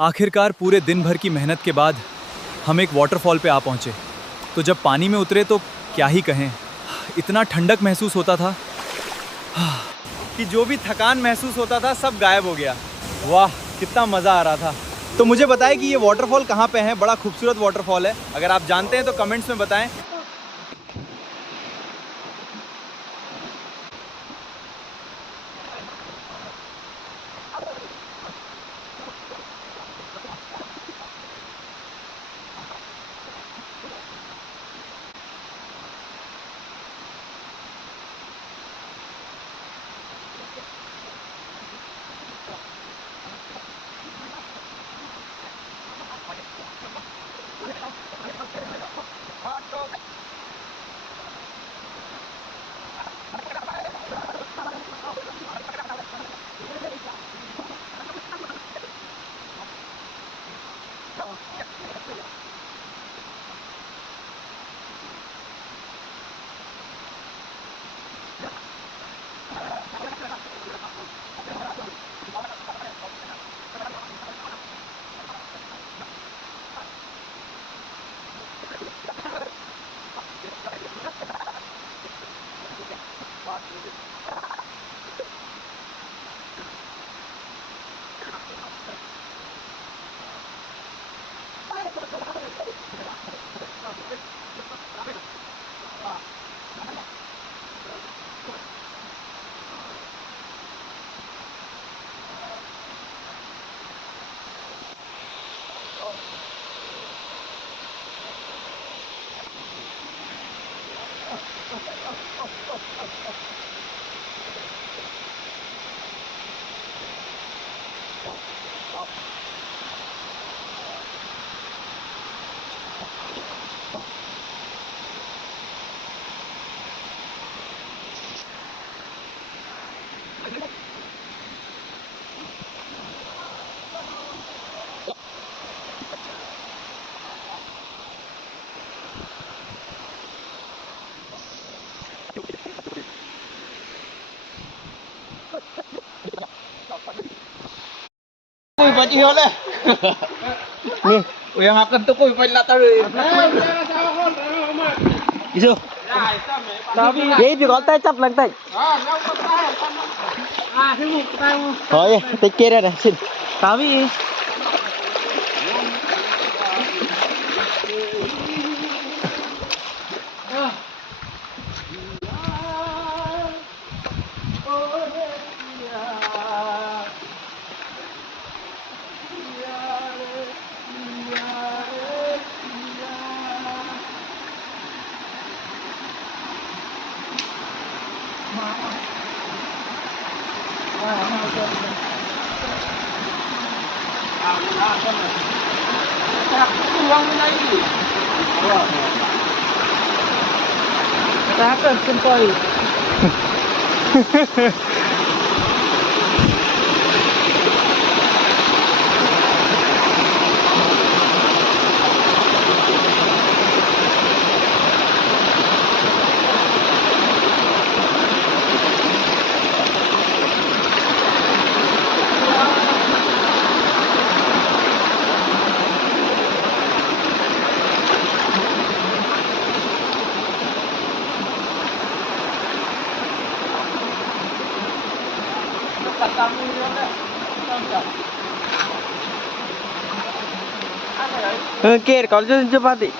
आखिरकार पूरे दिन भर की मेहनत के बाद हम एक वाटरफॉल पे आ पहुंचे। तो जब पानी में उतरे तो क्या ही कहें, इतना ठंडक महसूस होता था कि जो भी थकान महसूस होता था सब गायब हो गया। वाह, कितना मज़ा आ रहा था। तो मुझे बताएं कि ये वाटरफॉल कहाँ पे है। बड़ा खूबसूरत वाटरफॉल है, अगर आप जानते हैं तो कमेंट्स में बताएं। Baju oleh. Nih, yang akan tuh koi pala tahu. Isu. Vậy thì có tay chắp lần tay. Thôi, tay kia đây này, xin. Tao đi. Kita akan sampai. Oke, kalau coba deh.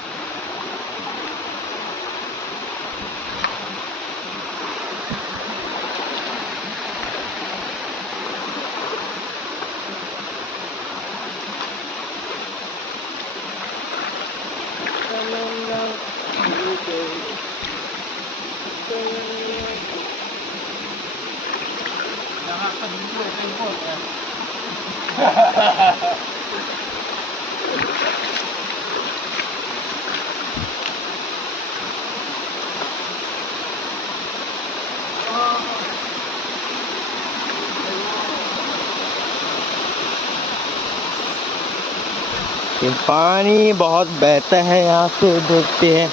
ये पानी बहुत बहता है, यहाँ से देखते हैं।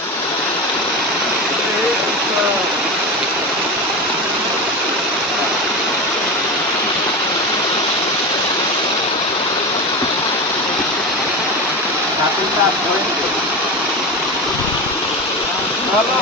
Natin sa point. Hello.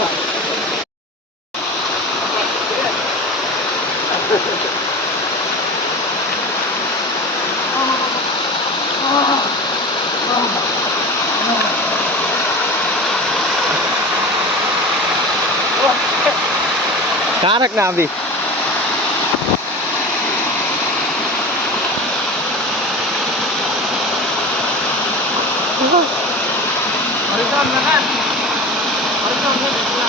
Karak na abi. Horizon na kan. Horizon na dito.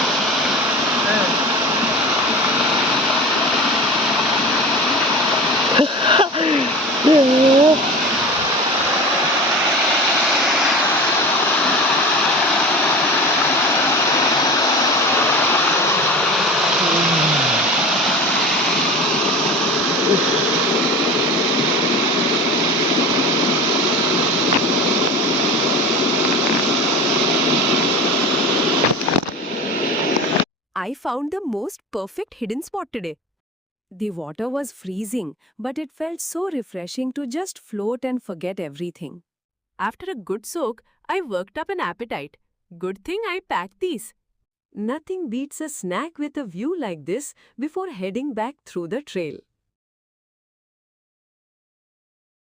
I found the most perfect hidden spot today. The water was freezing, but it felt so refreshing to just float and forget everything. After a good soak, I worked up an appetite. Good thing I packed these. Nothing beats a snack with a view like this before heading back through the trail.